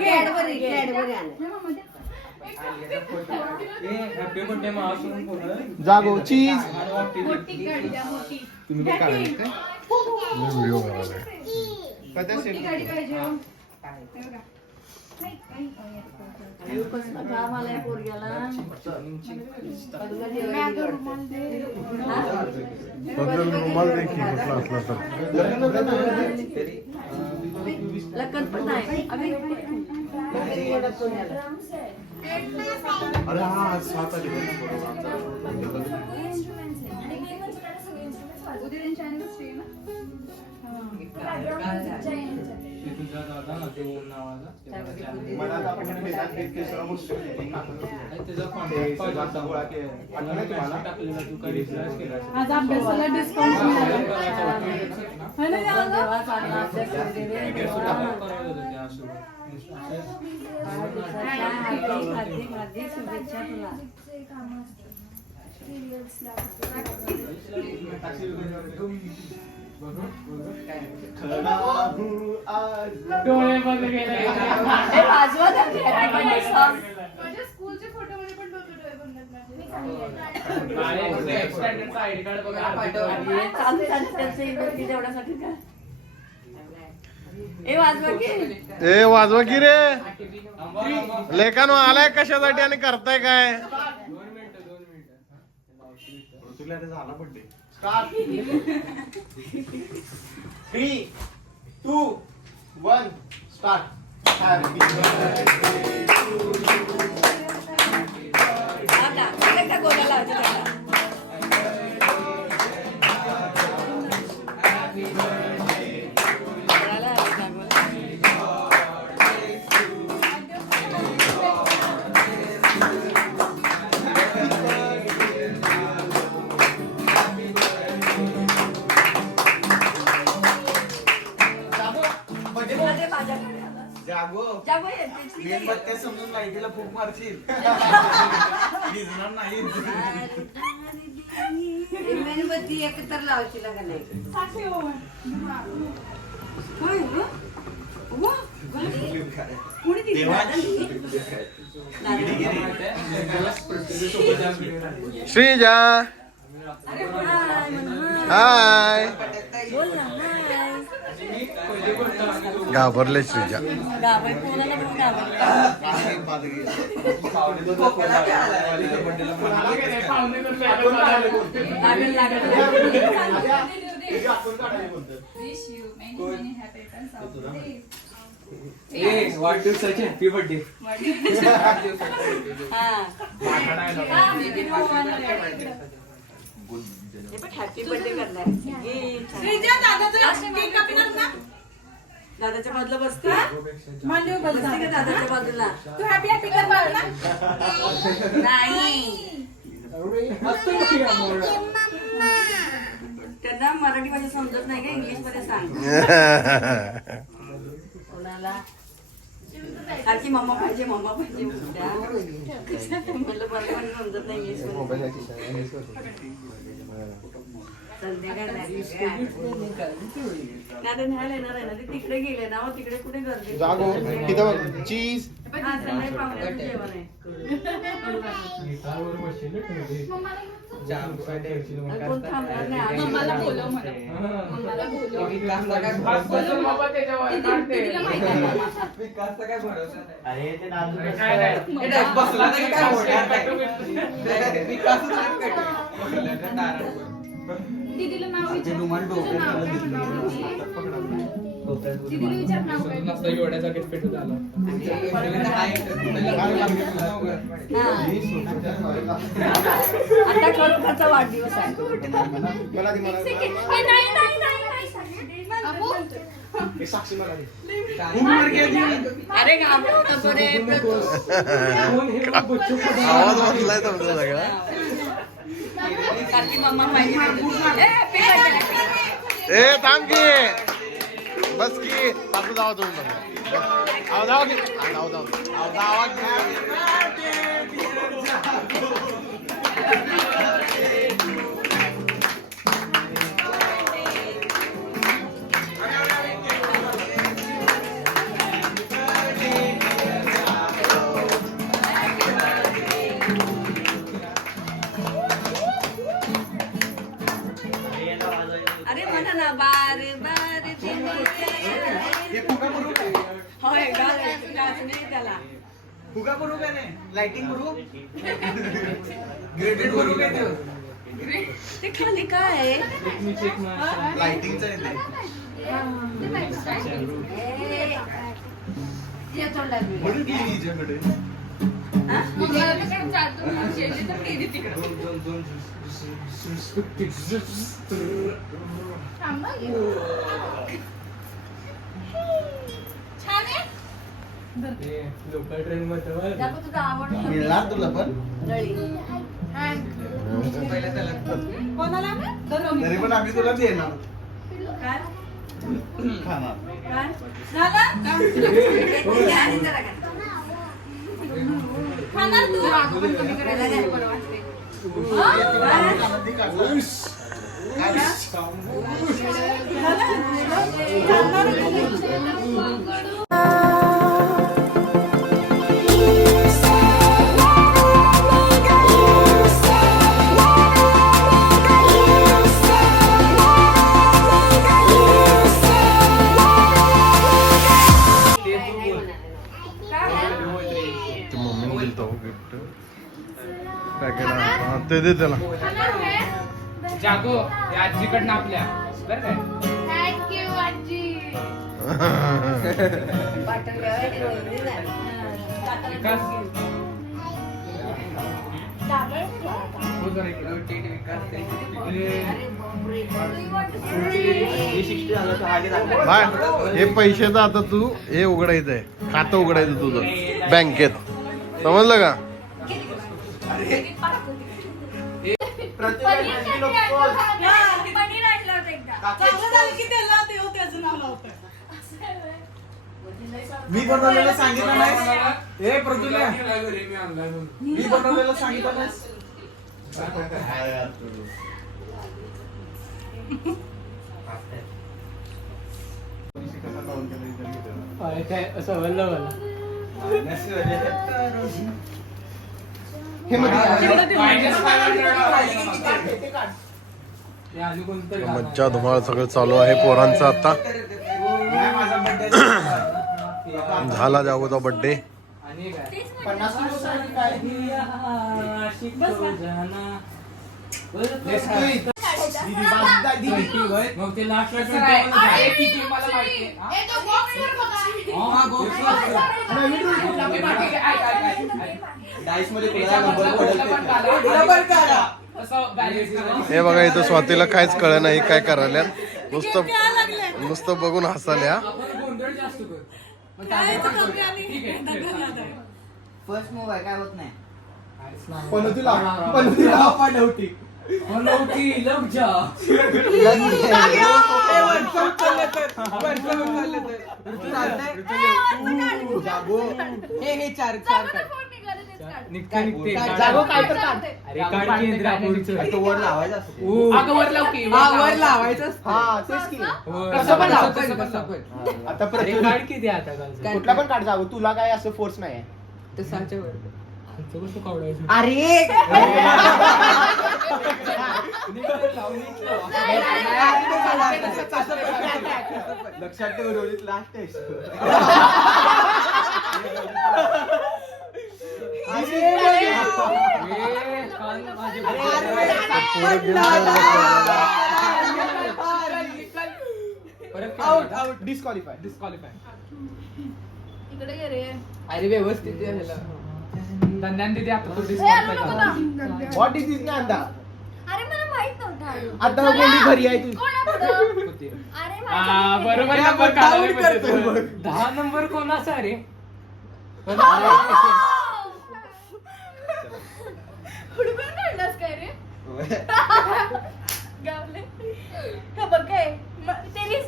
Cadbury Cadbury जागो चीज. काय. Video रुमाल देखील कुठला असला तर लग्न पण नाही अरे हा आज सात आली बरोबर त्यांची ना? तुझा दादा ना ते ओम नावाचा मला आता आपण वेदांत तिसरा मुस्लिम meeting टाकलं. त्याचा ते कॉन्टॅक्ट सगळा गोळा केला. आठवण आहे तुम्हाला? टाकलेला तू काही रिप्लाय केला आज अभ्यासाला डिस्काउंट मिळाला हो ना जाऊ गं? देवा चांगला अभ्यास करू दे रे देवा. हार्दिक हार्दिक हार्दिक शुभेच्छा तुला खरा हूँ आज डोळे बंद केले ए, वाजवा song. माझ्या स्कूलच्या फोटोमध्ये पण डोळे आयडी कार्ड बघा चालू चालू त्यांचं तेवढ्यासाठी का ए वाजवा की ए वाजवा की रे? लेखन आलाय कशासाठी आणि करताय काय? दोन मिनिटं दोन मिनिटं. तुला झाला birthday Three, two, one, start. Happy birthday to you. समजून लाईटीला फूक मारशील भिजणार नाही मेणबत्ती एकत्र लावायची का नाही. होय हो? कोणी दिली? श्रीजा अरे, हाय, हाय. बोल ना, हाय. घाबरले श्रीजा. ए वाढदिवसाची हॅपी बर्थडे हॅपी करणार दादाच्या बाजूला बसता मांडीवर बसते. का दादाच्या बाजूला? तू हॅपी हॅपी कर बाळ ना नाही त्यांना मराठी भाषा समजत नाही का? इंग्लिशमध्ये सांग. कोणाला? सारखी मम्मा पाहिजे मम्मा पाहिजे. म्हणलं मराठी भाषा समजत नाही इंग्लिशमध्ये तिकडे गेले ना मग तिकडे कुठे गर्दी जागो तिथं बघ चीज. हा, मम्माला बोलव मला मम्माला बोलव. विकासचा काय भरोसा अरे ते. हे बसला काय दीदीला नाव विचार तुझं नाव काय म्हणावं? दीदीला विचार नाव काय आता खरोखरचा वाढदिवस आहे मला ती मला ए, नाही, नाही, नाही, नाही. अबू, साक्षी मला दे. अरे नको रे. आवाज बसलाय तुमचा सगळा ए, थांब की बस की. आपण जाऊ तुम्ही आव जाऊ की. आ, जाऊ जाऊ अहो, गावात फुगा करू का नाही लाइटिंग करू ग्रेडेड करू काय ते ते खाली काय आहे? मी चेक मार लाइटिंगचं ए, ये तोंडात मी. म्हणून गेली हिच्याकडे हा? लोकल ट्रेन मध्ये बघ. दाखव तुझा आवडता मिळणार तुला पण नळी. पहिला त्याला तरी पण आम्ही तुला देणार काय? खाणार काय? झालं? आणि जरा काय? जरा कमी करायला द्या. ती काढणार. ते हा, दे त्याला. जागो हे आजीकडनं आपल्या. बरं काय थँक्यू आजी. वाटण घ्यावं, वहिनी नाही. विकास हो जरा इकडे. इकडे. बाय हे पैशाचं आता तू हे उघडायचं आहे खातं उघडायचं तुझं. बँकेत. समजलं का? मी बनवलेलं सांगितलं नाही. ए प्रजुल्या मी बनवलेलं सांगितलं नाही. काय असं वल्ल वल्ल. हे मज्जा धुमाळ सगळं चालू आहे पोरांचं आता. झाला बड्डे पन्नास दिवसांनी काय? मग ते लास्ट हे बघा इथं स्वातीला काहीच कळ नाही काय करायला नुसतं नुसतं बघून हसाल्या. गोंधळ जास्त कर. फर्स्ट मूव आहे काय होत नाही. पनोतीला पनोतीला पनोती नव्हती. लग जा. निघते निघते. जागो काय तर काढ. अरे काढ. की इंद्रापूरचं. वर लावायचा ऊ. अगं वर लाव की वर लावायचं हा तेच की. होय. कसं पण लाव, तसं पण कसं लाव. पण. आता अरे प्रज्वल- काढ की ते आता कालचं. कुठला पण काढ जागो. तुला काय असं फोर्स नाही तसाच्या वर. आमचं कसं काढायचं? अरे! लक्षात ठेव Rohit. Last out out disqualify disqualify इकडे ये रे अरे व्यवस्थित ह्याला. धन्यान तिथे आता तो झाला. व्हॉट इज दिस अंदा अरे मला माहीत नव्हतं आता कोणी घरी आहे तू कोणापुढं? होती. अरे माझ्या बरोबर नंबर काढायला पाहिजे. दहा नंबर कोणाचा रे पण हुडकून काढलास काय रे गावले हा काय म-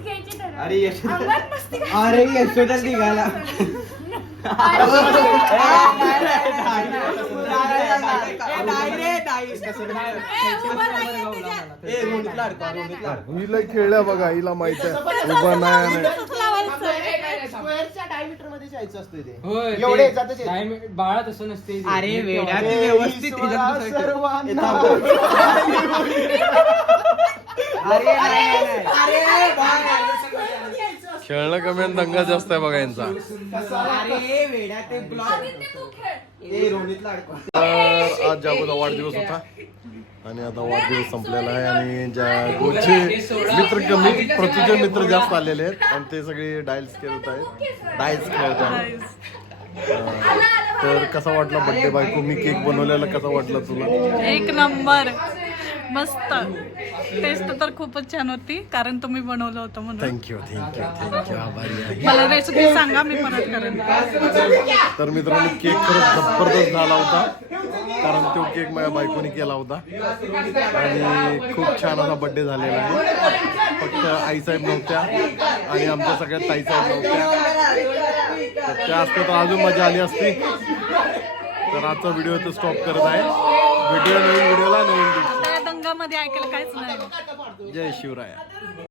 घ्यायची अरे. अंगात मस्ती? अरे यशोदा निघाला ए, उभा नाहीये त्याच्यात. ए रोहितला अडका रोहितला अडका. हिला खेळल्या बघा हिला माहीत आहे उभा नाही नाही. डायमीटरमध्ये जायचं असतं ते होय एवढे ते बाळा तसं नसते ते. अरे वेड्या. व्यवस्थित ईश्वरा ह्याच्यात बसायचं. सर्वांना अरे नाही, नाही, नाही. अरे बाय. खेळणं कमी आणि दंगा जास्त आहे बघा यांचा अरे वेड्या ते ब्लॉग ए रोहितला अडकव. तर आज जागोचा वाढदिवस होता आणि आता वाढदिवस संपलेला आहे आणि ज्या गोचे मित्र कमी पृथ्वीचे मित्र जास्त आलेले आहेत आणि ते सगळे डायल्स खेळत आहेत. डायल्स खेळत आहेत तर कसा वाटला बड्डे बायको? मी केक बनवलेला कसा वाटला तुला? एक नंबर. मस्त. टेस्ट तर खूपच छान होती कारण तुम्ही बनवलं होतं म्हणून. थँक्यू थँक्यू थँक्यू आभारी आहे. मला रेसिपी सांगा मी परत करेन. तर मित्रांनो केक खरंच जबरदस्त झाला होता कारण तो केक माझ्या बायकोने केला होता. आणि खूप छान असा बड्डे झालेला आहे. फक्त आईसाहेब नव्हत्या आणि आमच्या सगळ्या ताईसाहेब नव्हत्या. तर त्या असत्या तर अजून मजा आली असती. तर आजचा व्हिडिओ इथं स्टॉप करत आहे. व्हिडिओ नवीन व्हिडिओला नवीन मध्ये ऐकायला काहीच नाही. जय शिवराया.